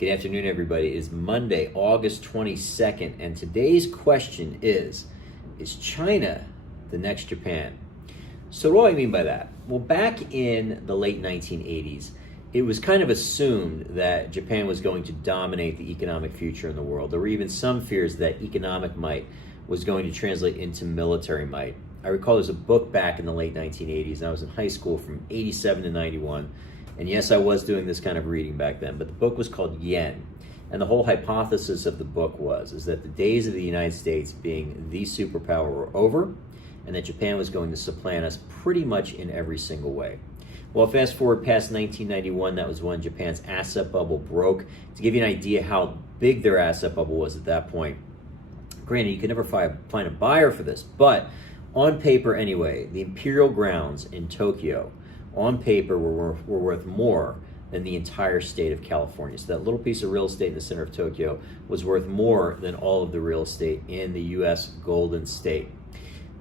Good afternoon, everybody. It is Monday, August 22nd, and today's question is China the next Japan? So what do I mean by that? Well, back in the late 1980s, it was kind of assumed that Japan was going to dominate the economic future in the world. There were even some fears that economic might was going to translate into military might. I recall there's a book back in the late 1980s, and I was in high school from 87 to 91. And yes, I was doing this kind of reading back then, but the book was called Yen. And the whole hypothesis of the book is that the days of the United States being the superpower were over, and that Japan was going to supplant us pretty much in every single way. Well, fast forward past 1991, that was when Japan's asset bubble broke. To give you an idea how big their asset bubble was at that point, granted, you could never find a buyer for this, but on paper anyway, the imperial grounds in Tokyo on paper were worth more than the entire state of California. So that little piece of real estate in the center of Tokyo was worth more than all of the real estate in the US Golden State.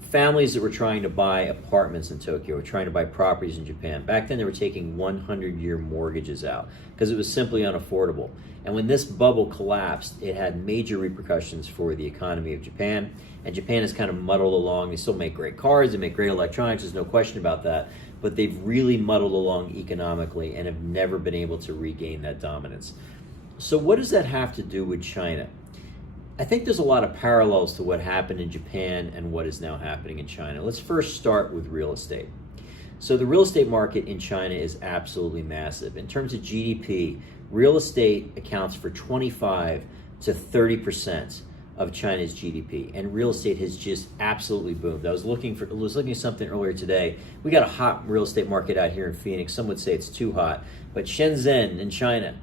Families that were trying to buy apartments in Tokyo were trying to buy properties in Japan. Back then they were taking 100-year mortgages out because it was simply unaffordable. And when this bubble collapsed, it had major repercussions for the economy of Japan. And Japan has kind of muddled along. They still make great cars, they make great electronics, there's no question about that. But they've really muddled along economically and have never been able to regain that dominance. So what does that have to do with China? I think there's a lot of parallels to what happened in Japan and what is now happening in China. Let's first start with real estate. So the real estate market in China is absolutely massive. In terms of GDP, real estate accounts for 25 to 30% of China's GDP, and real estate has just absolutely boomed. I was looking at something earlier today. We got a hot real estate market out here in Phoenix. Some would say it's too hot, but Shenzhen in China,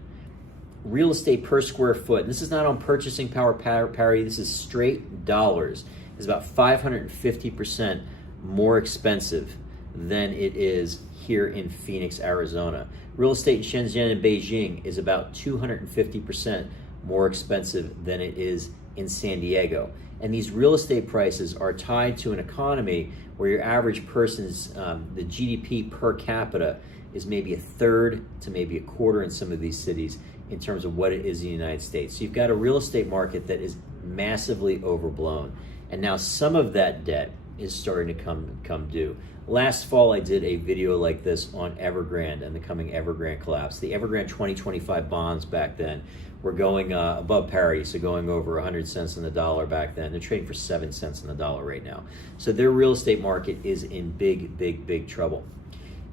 real estate per square foot, and this is not on purchasing power parity, this is straight dollars, is about 550% more expensive than it is here in Phoenix, Arizona. Real estate in Shenzhen and Beijing is about 250% more expensive than it is in San Diego. And these real estate prices are tied to an economy where your average person's, the GDP per capita is maybe a third to maybe a quarter in some of these cities in terms of what it is in the United States. So you've got a real estate market that is massively overblown. And now some of that debt is starting to come due. Last fall, I did a video like this on Evergrande and the coming Evergrande collapse. The Evergrande 2025 bonds back then were going above parity, so going over 100 cents on the dollar back then. They're trading for 7 cents on the dollar right now. So their real estate market is in big trouble.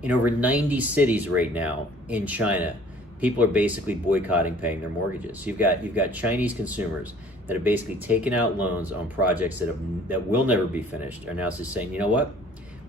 In over 90 cities right now in China, people are basically boycotting paying their mortgages. So you've got Chinese consumers that have basically taken out loans on projects that will never be finished, are now just saying, you know what,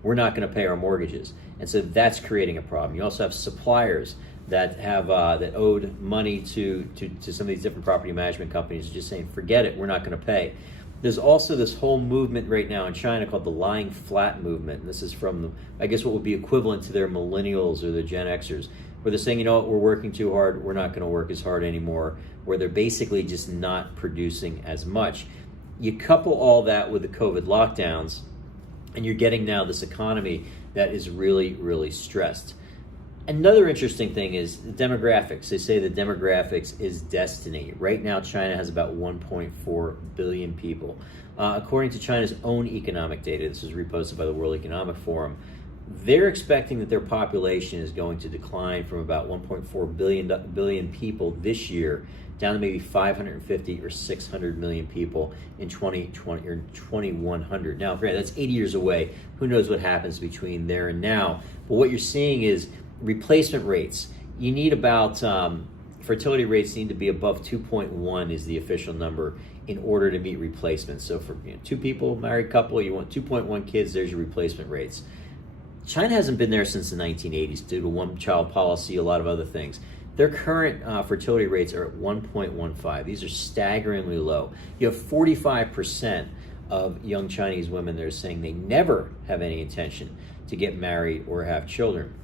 we're not going to pay our mortgages, and so that's creating a problem. You also have suppliers that have that owed money to some of these different property management companies, just saying, forget it, we're not going to pay. There's also this whole movement right now in China called the lying flat movement, and this is from, I guess, what would be equivalent to their millennials or their Gen Xers, where they're saying, you know what, we're working too hard, we're not going to work as hard anymore, where they're basically just not producing as much. You couple all that with the COVID lockdowns, and you're getting now this economy that is really stressed. Another interesting thing is the demographics. They say the demographics is destiny. Right now, China has about 1.4 billion people. According to China's own economic data, this was reposted by the World Economic Forum, they're expecting that their population is going to decline from about 1.4 billion people this year down to maybe 550 or 600 million people in 2020 or 2100. Now, granted, that's 80 years away. Who knows what happens between there and now? But what you're seeing is replacement rates. You need about, fertility rates need to be above 2.1 is the official number in order to meet replacements. So for two people, married couple, you want 2.1 kids, there's your replacement rates. China hasn't been there since the 1980s due to one-child policy, a lot of other things. Their current fertility rates are at 1.15. These are staggeringly low. You have 45% of young Chinese women that are saying they never have any intention to get married or have children.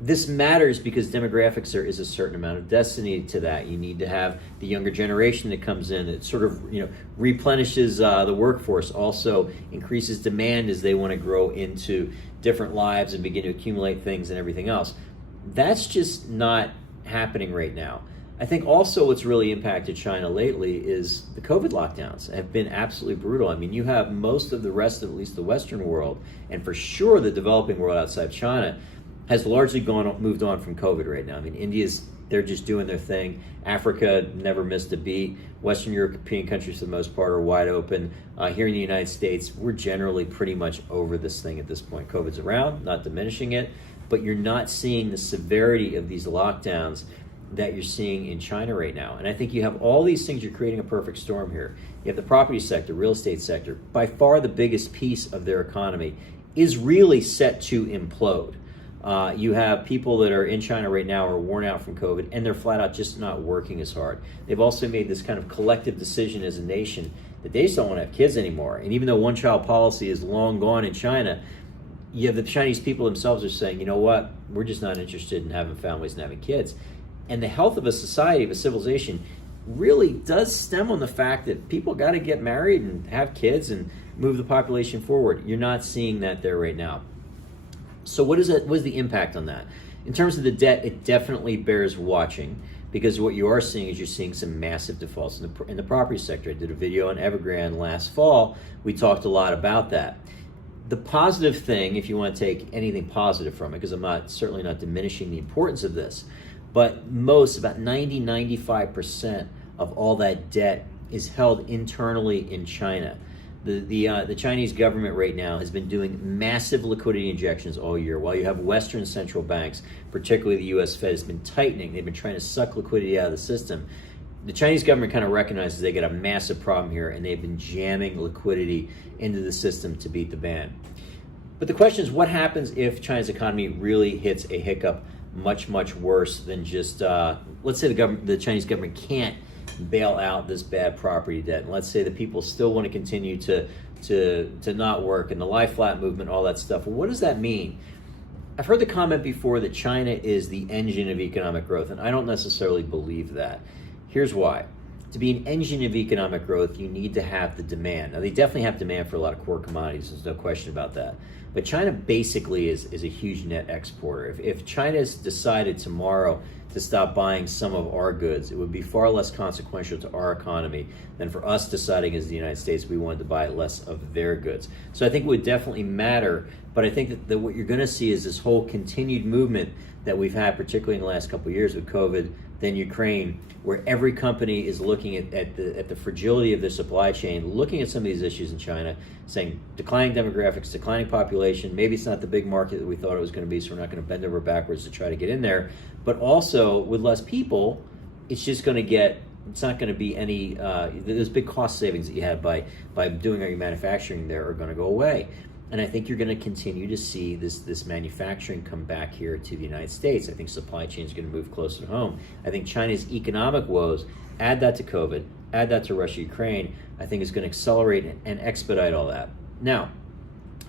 This matters because demographics, there is a certain amount of destiny to that. You need to have the younger generation that comes in. It sort of, replenishes the workforce, also increases demand as they want to grow into different lives and begin to accumulate things and everything else. That's just not happening right now. I think also what's really impacted China lately is the COVID lockdowns have been absolutely brutal. I mean, you have most of the rest of at least the Western world, and for sure the developing world outside China, has largely moved on from COVID right now. I mean, they're just doing their thing. Africa never missed a beat. Western European countries, for the most part, are wide open. Here in the United States, we're generally pretty much over this thing at this point. COVID's around, not diminishing it, but you're not seeing the severity of these lockdowns that you're seeing in China right now. And I think you have all these things, you're creating a perfect storm here. You have the property sector, real estate sector, by far the biggest piece of their economy is really set to implode. You have people that are in China right now are worn out from COVID, and they're flat out just not working as hard. They've also made this kind of collective decision as a nation that they just don't want to have kids anymore. And even though one-child policy is long gone in China, you have the Chinese people themselves are saying, you know what, we're just not interested in having families and having kids. And the health of a society, of a civilization, really does stem on the fact that people got to get married and have kids and move the population forward. You're not seeing that there right now. So what is the impact on that? In terms of the debt, it definitely bears watching, because what you are seeing is you're seeing some massive defaults in the property sector. I did a video on Evergrande last fall. We talked a lot about that. The positive thing, if you want to take anything positive from it, because I'm certainly not diminishing the importance of this, but about 95% of all that debt is held internally in China. The Chinese government right now has been doing massive liquidity injections all year, while you have Western central banks, particularly the U.S. Fed, has been tightening. They've been trying to suck liquidity out of the system. The Chinese government kind of recognizes they got a massive problem here, and they've been jamming liquidity into the system to beat the band. But the question is, what happens if China's economy really hits a hiccup much, much worse than just, let's say the Chinese government can't bail out this bad property debt, and let's say the people still want to continue to not work, and the lie flat movement, all that stuff. Well, what does that mean? I've heard the comment before that China is the engine of economic growth, and I don't necessarily believe that. Here's why. To be an engine of economic growth, you need to have the demand. Now, they definitely have demand for a lot of core commodities. There's no question about that. But China basically is a huge net exporter. If China's decided tomorrow to stop buying some of our goods, it would be far less consequential to our economy than for us deciding as the United States we wanted to buy less of their goods. So I think it would definitely matter, but I think that what you're going to see is this whole continued movement that we've had, particularly in the last couple of years with COVID, then Ukraine, where every company is looking at the fragility of their supply chain, looking at some of these issues in China, saying declining demographics, declining population, maybe it's not the big market that we thought it was going to be, so we're not going to bend over backwards to try to get in there. But also, with less people, it's not going to be any, those big cost savings that you had by doing all your manufacturing there are going to go away. And I think you're going to continue to see this manufacturing come back here to the United States. I think supply chain is going to move closer to home. I think China's economic woes, add that to COVID, add that to Russia, Ukraine, I think is going to accelerate and expedite all that. Now,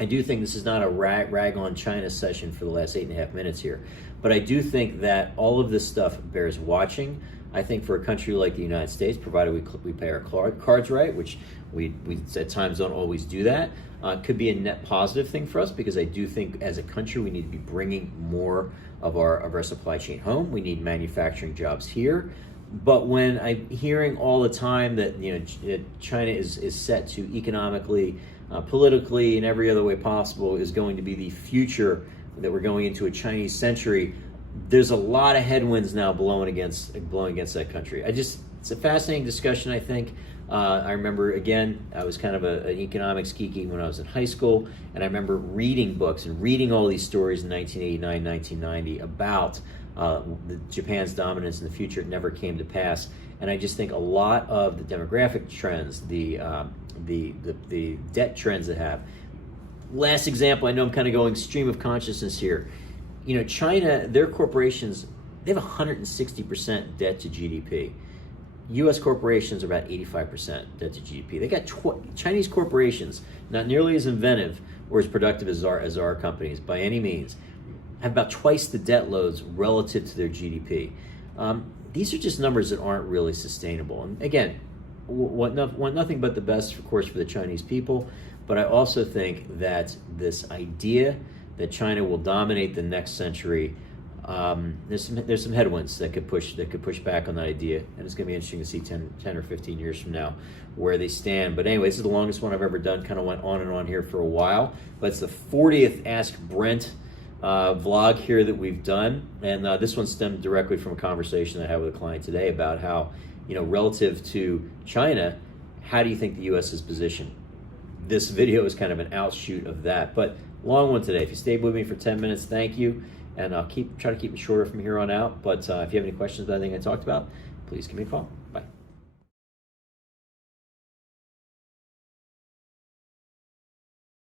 I do think this is not a rag on China session for the last 8.5 minutes here, but I do think that all of this stuff bears watching. I think for a country like the United States, provided we pay our cards right, which we at times don't always do that, could be a net positive thing for us, because I do think as a country we need to be bringing more of our supply chain home. We need manufacturing jobs here. But when I'm hearing all the time that China is set to economically, politically, and every other way possible is going to be the future, that we're going into a Chinese century, there's a lot of headwinds now blowing against that country. It's a fascinating discussion, I think. I remember, again, I was kind of an economics geeky when I was in high school, and I remember reading books and reading all these stories in 1989, 1990 about Japan's dominance in the future. It never came to pass. And I just think a lot of the demographic trends, the debt trends that have. Last example, I know I'm kind of going stream of consciousness here. China, their corporations, they have 160% debt to GDP. U.S. corporations are about 85% debt to GDP. They got Chinese corporations, not nearly as inventive or as productive as our companies by any means, have about twice the debt loads relative to their GDP. These are just numbers that aren't really sustainable. And again, want nothing but the best, of course, for the Chinese people. But I also think that this idea that China will dominate the next century, there's some headwinds that could push back on that idea, and it's going to be interesting to see 10 or 15 years from now where they stand. But anyway, this is the longest one I've ever done. Kind of went on and on here for a while, but it's the 40th Ask Brent vlog here that we've done, and this one stemmed directly from a conversation I had with a client today about how, relative to China, how do you think the U.S. is positioned? This video is kind of an outshoot of that, but long one today. If you stayed with me for 10 minutes, thank you, and I'll try to keep it shorter from here on out. But if you have any questions about anything I talked about, please give me a call. Bye.